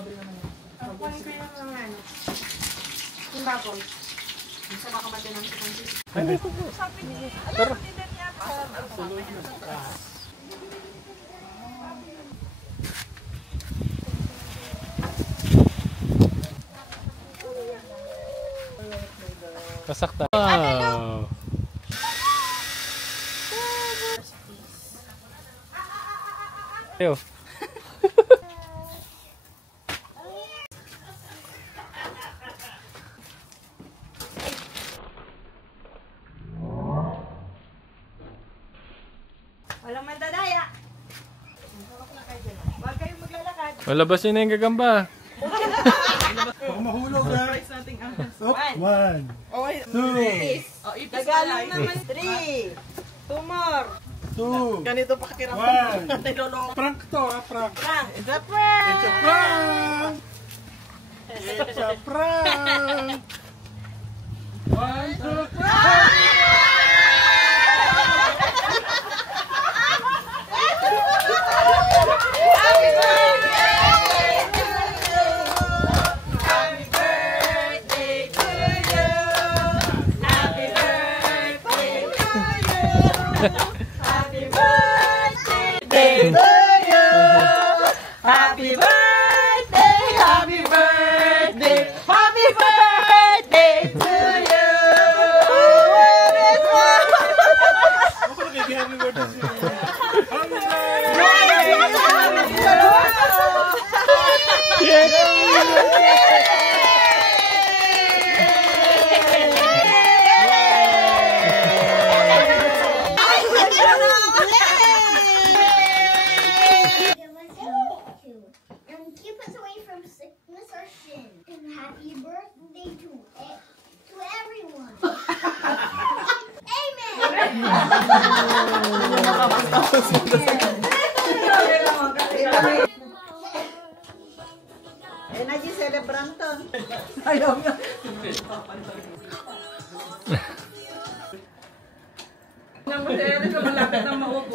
Kunin ko yung mga ano. Yung baboy. Sa baka matinan ko ng sis. Ano? Sabi niya. Alam, hindi niya pa. Kasakta. Wow. Ayo. Walang mandadaya. Huwag kayong maglalakad. Malabasin na yung gagamba. Mahulog ha. One. Two. Tagalog naman. 3. 2 more. Two. Ganito pa kakiramdam. One. Prank to ha, prank. It's a prank! It's a prank! It's a prank! 1, 2, 3! Happy birthday to you! Happy birthday, happy birthday, happy birthday to you! Ako na kaya happy birthday. Happy birthday to everyone. Amen. Energy celebranton. Ayaw nga. Malapit na maupo.